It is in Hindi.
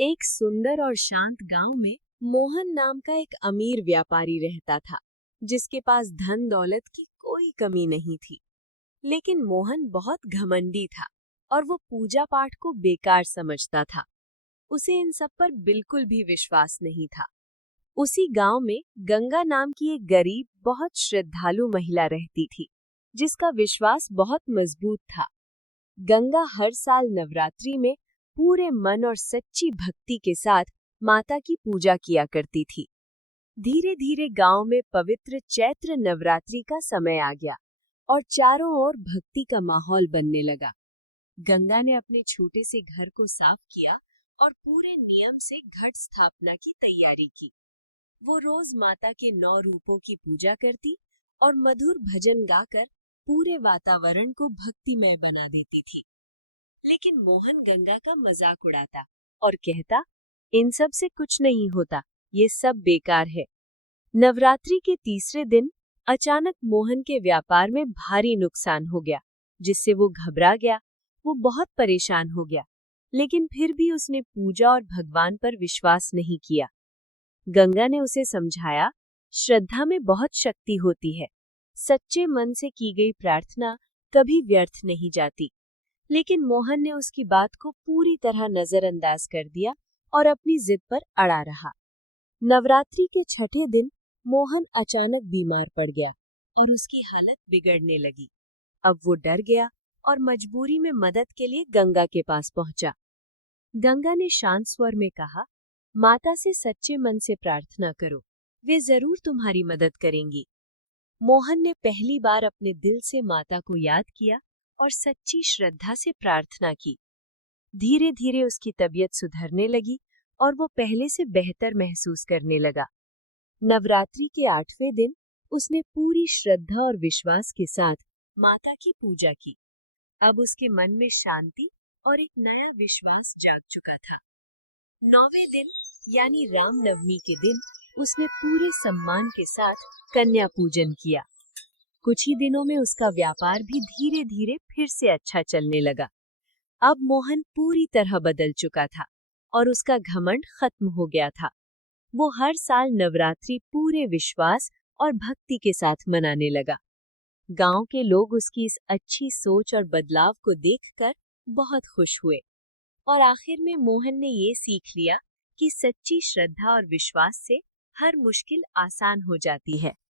एक सुंदर और शांत गांव में मोहन नाम का एक अमीर व्यापारी रहता था, जिसके पास धन दौलत की कोई कमी नहीं थी। लेकिन मोहन बहुत घमंडी था और वो पूजा पाठ को बेकार समझता था। उसे इन सब पर बिल्कुल भी विश्वास नहीं था। उसी गांव में गंगा नाम की एक गरीब, बहुत श्रद्धालु महिला रहती थी, जिसका विश्वास बहुत मजबूत था। गंगा हर साल नवरात्रि में पूरे मन और सच्ची भक्ति के साथ माता की पूजा किया करती थी। धीरे धीरे गांव में पवित्र चैत्र नवरात्रि का समय आ गया और चारों ओर भक्ति का माहौल बनने लगा। गंगा ने अपने छोटे से घर को साफ किया और पूरे नियम से घट स्थापना की तैयारी की। वो रोज माता के 9 रूपों की पूजा करती और मधुर भजन गाकर पूरे वातावरण को भक्तिमय बना देती थी। लेकिन मोहन गंगा का मजाक उड़ाता और कहता, इन सब से कुछ नहीं होता, ये सब बेकार है। नवरात्रि के तीसरे दिन अचानक मोहन के व्यापार में भारी नुकसान हो गया, जिससे वो घबरा गया। वो बहुत परेशान हो गया, लेकिन फिर भी उसने पूजा और भगवान पर विश्वास नहीं किया। गंगा ने उसे समझाया, श्रद्धा में बहुत शक्ति होती है। सच्चे मन से की गई प्रार्थना कभी व्यर्थ नहीं जाती। लेकिन मोहन ने उसकी बात को पूरी तरह नजरअंदाज कर दिया और अपनी जिद पर अड़ा रहा। नवरात्रि के छठे दिन मोहन अचानक बीमार पड़ गया और उसकी हालत बिगड़ने लगी। अब वो डर गया और मजबूरी में मदद के लिए गंगा के पास पहुंचा। गंगा ने शांत स्वर में कहा, माता से सच्चे मन से प्रार्थना करो, वे जरूर तुम्हारी मदद करेंगी। मोहन ने पहली बार अपने दिल से माता को याद किया और सच्ची श्रद्धा से प्रार्थना की। धीरे धीरे उसकी तबीयत सुधरने लगी और वो पहले से बेहतर महसूस करने लगा। नवरात्रि के 8वें दिन उसने पूरी श्रद्धा और विश्वास के साथ माता की पूजा की। अब उसके मन में शांति और एक नया विश्वास जाग चुका था। 9वें दिन यानी रामनवमी के दिन उसने पूरे सम्मान के साथ कन्या पूजन किया। कुछ ही दिनों में उसका व्यापार भी धीरे धीरे फिर से अच्छा चलने लगा। अब मोहन पूरी तरह बदल चुका था और उसका घमंड खत्म हो गया था। वो हर साल नवरात्रि पूरे विश्वास और भक्ति के साथ मनाने लगा। गांव के लोग उसकी इस अच्छी सोच और बदलाव को देखकर बहुत खुश हुए और आखिर में मोहन ने ये सीख लिया कि सच्ची श्रद्धा और विश्वास से हर मुश्किल आसान हो जाती है।